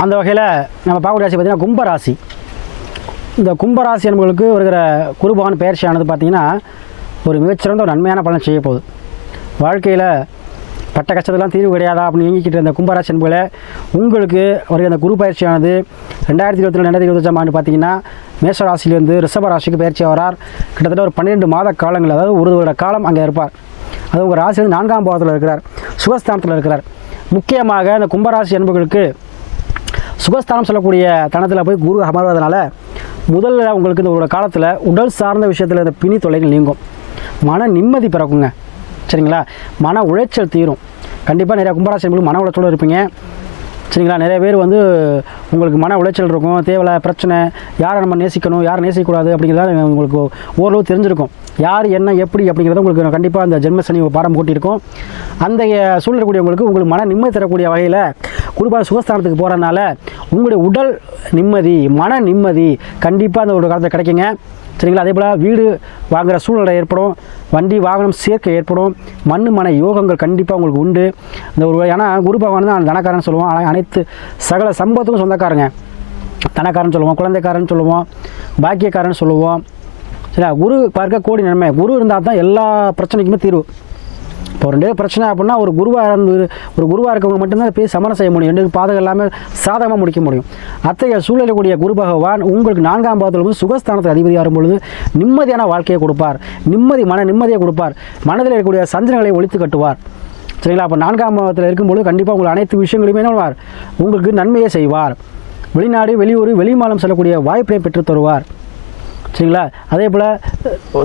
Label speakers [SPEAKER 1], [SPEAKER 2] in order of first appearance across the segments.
[SPEAKER 1] அந்த வகையில் நம்ம பார்க்கக்கூடிய ராசி பார்த்திங்கன்னா கும்பராசி. இந்த கும்பராசி என்பவர்களுக்கு வருகிற குருபவான் பயிற்சியானது பார்த்திங்கன்னா ஒரு மிகச்சிறந்த ஒரு நன்மையான பலன் செய்ய போகுது. வாழ்க்கையில் பட்ட கஷ்டத்தெல்லாம் தீர்வு கிடையாதா அப்படின்னு இயங்கிக்கிட்டு இருந்த கும்பராசி என்பவர்களே உங்களுக்கு வருகிற அந்த குரு பயிற்சியானது ரெண்டாயிரத்தி இருபத்தி ரெண்டு ரெண்டாயிரத்தி இருபத்தஞ்சாம் ஆண்டு பார்த்தீங்கன்னா மேஷ ராசியிலேருந்து ரிஷப ராசிக்கு பயிற்சி வரார் கிட்டத்தட்ட ஒரு பன்னிரெண்டு மாத காலங்கள் அதாவது ஒரு வருட காலம் அங்கே இருப்பார். அது உங்கள் ராசி வந்து நான்காம் பாவத்தில் இருக்கிறார் சுகஸ்தானத்தில் இருக்கிறார். முக்கியமாக இந்த கும்பராசி என்பவர்களுக்கு சுகஸ்தானம் சொல்லக்கூடிய தனத்தில் போய் குரு அமர்வதனால முதல்ல உங்களுக்கு இந்த ஒரு காலத்தில் உடல் சார்ந்த விஷயத்தில் இந்த பிணி தொல்லைகள் நீங்கும். மன நிம்மதி பிறக்குங்க. சரிங்களா? மன உளைச்சல் தீரும். கண்டிப்பாக நிறைய கும்பராசிரியர்களும் மன உளைச்சலோடு இருப்பீங்க. சரிங்களா? நிறைய பேர் வந்து உங்களுக்கு மன உளைச்சல் இருக்கும். தேவையில்ல பிரச்சனை யாரை நம்ம நேசிக்கணும் யாரை நேசிக்கக்கூடாது அப்படிங்கிறத உங்களுக்கு ஓரளவு தெரிஞ்சிருக்கும். யார் என்ன எப்படி அப்படிங்கிறத உங்களுக்கு கண்டிப்பாக அந்த ஜென்மசனி பாடம் கூட்டியிருக்கும். அந்த சூழ்நிலை கூடியவங்களுக்கு உங்களுக்கு மன நிம்மதி தரக்கூடிய வகையில் குருபான சுகஸ்தானத்துக்கு போகிறனால உங்களுடைய உடல் நிம்மதி மன நிம்மதி கண்டிப்பாக அந்த ஒரு காலத்தில் கிடைக்குங்க. சரிங்களா? அதே போல் வீடு வாங்குகிற சூழ்நிலை ஏற்படும். வண்டி வாகனம் சேர்க்கை ஏற்படும். மண் மன யோகங்கள் கண்டிப்பாக உங்களுக்கு உண்டு. இந்த ஒரு ஏன்னா குரு பகவான் தான் தனக்காரன் சொல்லுவோம். ஆனால் அனைத்து சகல சம்பவத்துக்கும் சொந்தக்காரங்க. தனக்காரன் சொல்லுவோம் குழந்தைக்காரன் சொல்லுவோம் பாக்கியக்காரன் சொல்லுவோம். சரியா குரு பார்க்க கோடி நன்மை. குரு இருந்தால் தான் எல்லா பிரச்சனைக்குமே தீர்வு. இப்போ ரெண்டு பிரச்சனை அப்படின்னா ஒரு குருவாக இருந்து ஒரு குருவாக இருக்கவங்க மட்டும்தான் போய் சமரம் செய்ய முடியும். ரெண்டு பாதகம் எல்லாமே சாதகமாக முடிக்க முடியும். அத்தகைய சூழலில் கூடிய குரு பகவான் உங்களுக்கு நான்காம் பாதத்தில் வந்து சுகஸ்தானத்துக்கு அதிபதியாக வரும்பொழுது நிம்மதியான வாழ்க்கையை கொடுப்பார். நிம்மதி மன நிம்மதியை கொடுப்பார். மனதில் இருக்கக்கூடிய சஞ்சனங்களை ஒழித்து கட்டுவார். சரிங்களா? அப்போ நான்காம் பாவத்தில் இருக்கும்பொழுது கண்டிப்பாக உங்களுக்கு அனைத்து விஷயங்களையுமே என்ன உங்களுக்கு நன்மையை செய்வார். வெளிநாடு வெளியூர் வெளிமாநிலம் செல்லக்கூடிய வாய்ப்பை பெற்றுத் தருவார். சரிங்களா? அதே போல்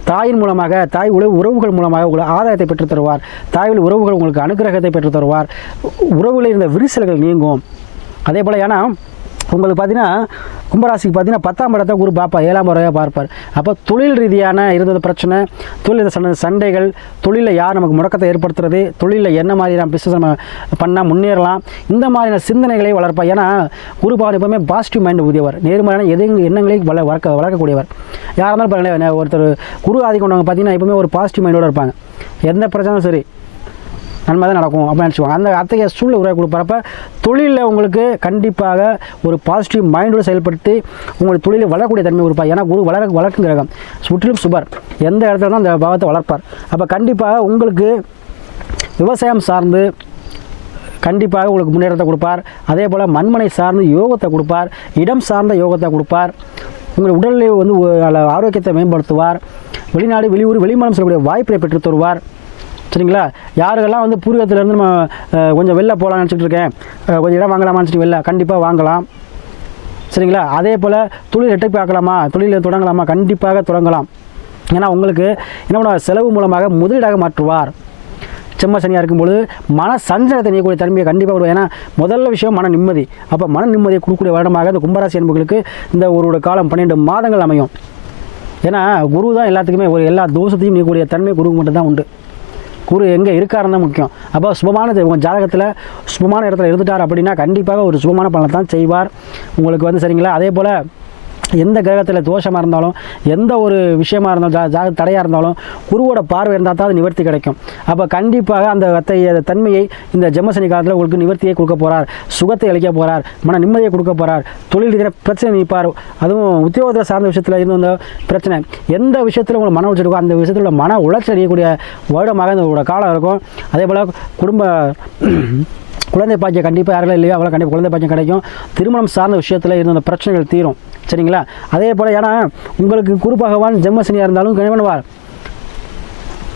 [SPEAKER 1] தாயின் மூலமாக தாய் உழவு உறவுகள் மூலமாக உங்களுக்கு ஆதாயத்தை பெற்றுத் தருவார். தாயில் உறவுகள் உங்களுக்கு அனுகிரகத்தை பெற்றுத் தருவார். உறவுகளில் இருந்த விரிசல்கள் நீங்கும். அதே போல் ஏன்னா உங்களுக்கு பார்த்தீங்கன்னா கும்பராசிக்கு பார்த்தீங்கன்னா பத்தாம் படத்தை குரு பார்ப்பார் ஏழாம் முறையாக பார்ப்பார். அப்போ தொழில் ரீதியான இருந்தது பிரச்சனை தொழில் சண்டை சண்டைகள் தொழிலில் யார் நமக்கு முடக்கத்தை ஏற்படுத்துறது தொழிலில் என்ன மாதிரி நம்ம பிஸ்னஸ் நம்ம பண்ணால் முன்னேறலாம் இந்த மாதிரியான சிந்தனைகளை வளர்ப்பார். ஏன்னா குரு பகவான் எப்பவுமே பாசிட்டிவ் மைண்ட் ஊதியவர் நேர்மறையான எது எண்ணங்களை வள வளர்க்க வளர்க்கக்கூடியவர். யாராக இருந்தாலும் பாருங்களேன் ஒருத்தர் குரு ஆதி கொண்டவங்க பார்த்தீங்கன்னா எப்பவுமே ஒரு பாசிட்டிவ் மைண்டோடு இருப்பாங்க. எந்த பிரச்சனையும் சரி நன்மை தான் நடக்கும் அப்படின்னு நினச்சிக்குவாங்க. அந்த அத்தகைய சூழ்நிலை உருவாக்கி கொடுப்பறப்ப தொழிலில் உங்களுக்கு கண்டிப்பாக ஒரு பாசிட்டிவ் மைண்டோடு செயல்பட்டு உங்களுடைய தொழிலில் வளரக்கூடிய தன்மை கொடுப்பார். ஏன்னா குரு வளர வளர்க்கும் கிரகம். சுற்றிலும் சுபர். எந்த இடத்துல தான் அந்த பாவத்தை வளர்ப்பார். அப்போ கண்டிப்பாக உங்களுக்கு விவசாயம் சார்ந்து கண்டிப்பாக உங்களுக்கு முன்னேற்றத்தை கொடுப்பார். அதே போல் மண்மனை சார்ந்து யோகத்தை கொடுப்பார். இடம் சார்ந்த யோகத்தை கொடுப்பார். உங்கள் உடலில் வந்து ஆரோக்கியத்தை மேம்படுத்துவார். வெளிநாடு வெளியூர் வெளிமனம் செல்லக்கூடிய வாய்ப்பை பெற்றுத் தருவார். சரிங்களா? யாருக்கெல்லாம் வந்து பூர்வீகத்திலேருந்து நம்ம கொஞ்சம் வெளில போகலாம்னு நினச்சிட்டு இருக்கேன் கொஞ்சம் இடம் வாங்கலாமான்னு நினச்சிட்டு வெளில கண்டிப்பாக வாங்கலாம். சரிங்களா? அதே போல் தொழில் ரெட்டைப்பு பார்க்கலாமா? தொழிலை தொடங்கலாமா? கண்டிப்பாக தொடங்கலாம். ஏன்னா உங்களுக்கு என்ன பண்ணுவார்? செலவு மூலமாக முதலீடாக மாற்றுவார். செம்ம சனியாக இருக்கும்பொழுது மன சஞ்சலத்தை நீக்கக்கூடிய தன்மையை கண்டிப்பாக வருவோம் ஏன்னா முதல்ல விஷயம் மன நிம்மதி. அப்போ மன நிம்மதியை கொடுக்கக்கூடிய வருடமாக இந்த கும்பராசி என்பவர்களுக்கு இந்த ஒரு காலம் பன்னெண்டு மாதங்கள் அமையும். ஏன்னா குரு தான் எல்லாத்துக்குமே ஒரு எல்லா தோஷத்தையும் நீக்கக்கூடிய தன்மை குருவுக்கு மட்டும்தான் உண்டு. குரு எங்கே இருக்காருன்னு முக்கியம். அப்போ சுபமானது உங்கள் ஜாதகத்தில் சுபமான இடத்துல இருந்துட்டார் அப்படின்னா கண்டிப்பாக ஒரு சுபமான பலனை தான் செய்வார். உங்களுக்கு வந்து சரிங்களா? அதே போல் எந்த கிரகத்தில் தோஷமாக இருந்தாலும் எந்த ஒரு விஷயமா இருந்தாலும் ஜா தடையாக இருந்தாலும் குருவோட பார்வை இருந்தால் தான் அது நிவர்த்தி கிடைக்கும். அப்போ கண்டிப்பாக அந்த அத்தகைய தன்மையை இந்த ஜெமசனி காலத்தில் உங்களுக்கு நிவர்த்தியை கொடுக்க போகிறார் சுகத்தை அளிக்க போகிறார் மன நிம்மதியை கொடுக்க போகிறார் தொழில் ரீதியான பிரச்சனை நிற்பார் அதுவும் உத்தியோகத்தில் சார்ந்த விஷயத்தில் இருந்து பிரச்சனை. எந்த விஷயத்தில் உங்களுக்கு மன உளைச்சல் இருக்கோ அந்த விஷயத்தில் உள்ள மன உளைச்சல் அடையக்கூடிய வருடமாக இந்த ஒரு காலம் இருக்கும். அதே போல் குடும்ப குழந்தை பாக்கியம் கண்டிப்பாக யாரெல்லாம் இல்லையோ அவ்வளோ கண்டிப்பாக குழந்தை பாக்கியம் கிடைக்கும். திருமணம் சார்ந்த விஷயத்தில் இருந்த அந்த பிரச்சனைகள் தீரும். சரிங்களா? அதே போல் ஏன்னா உங்களுக்கு குரு பகவான் ஜென்மசனியாக இருந்தாலும் என்ன பண்ணுவார்?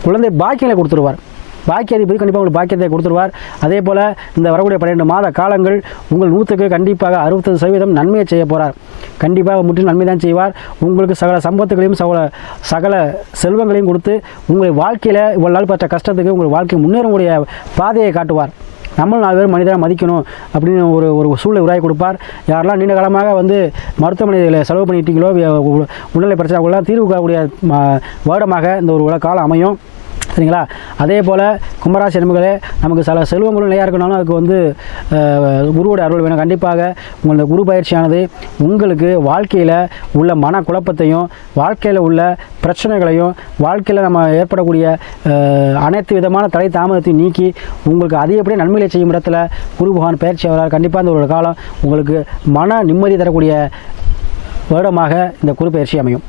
[SPEAKER 1] குழந்தை பாக்கியங்களை கொடுத்துருவார். பாக்கிய அதிபதி கண்டிப்பாக உங்களுக்கு பாக்கியத்தை கொடுத்துருவார். அதே போல் இந்த வரக்கூடிய பன்னிரெண்டு மாத காலங்கள் உங்கள் நூற்றுக்கு கண்டிப்பாக அறுபத்தஞ்சு சதவீதம் நன்மையை செய்ய போகிறார் கண்டிப்பாக முற்றிலும் நன்மை தான் செய்வார். உங்களுக்கு சகல சம்பத்துகளையும் சகல சகல செல்வங்களையும் கொடுத்து உங்கள் வாழ்க்கையில் இவ்வளோ நாள் பெற்ற கஷ்டத்துக்கு உங்கள் வாழ்க்கை முன்னேறக்கூடிய பாதையை காட்டுவார். நம்மளும் நாலு பேர் மனிதனை மதிக்கணும் அப்படின்னு ஒரு ஒரு சூழலை உருவாக்கி கொடுப்பார். யாரெல்லாம் நீண்ட காலமாக வந்து மருத்துவமனையில் செலவு பண்ணிட்டீங்களோ உடல்நிலை பிரச்சனைக்குள்ள தீர்வு வருடமாக இந்த ஒரு உலக காலம் அமையும். சரிங்களா? அதே போல் கும்பராசி நண்பர்களே நமக்கு சில செல்வங்களும் நிலையாக இருக்கணும்னாலும் அதுக்கு வந்து குருவோட அருள் வேணும். கண்டிப்பாக உங்களோட குரு பயிற்சியானது உங்களுக்கு வாழ்க்கையில் உள்ள மன குழப்பத்தையும் வாழ்க்கையில் உள்ள பிரச்சனைகளையும் வாழ்க்கையில் நம்ம ஏற்படக்கூடிய அனைத்து விதமான தடை தாமதத்தையும் நீக்கி உங்களுக்கு அதிகப்படியே நன்மைகளை செய்யும் இடத்துல குரு பகவான் பயிற்சி அவரால் கண்டிப்பாக அந்த ஒரு காலம் உங்களுக்கு மன நிம்மதி தரக்கூடிய வருடமாக இந்த குரு பயிற்சி அமையும்.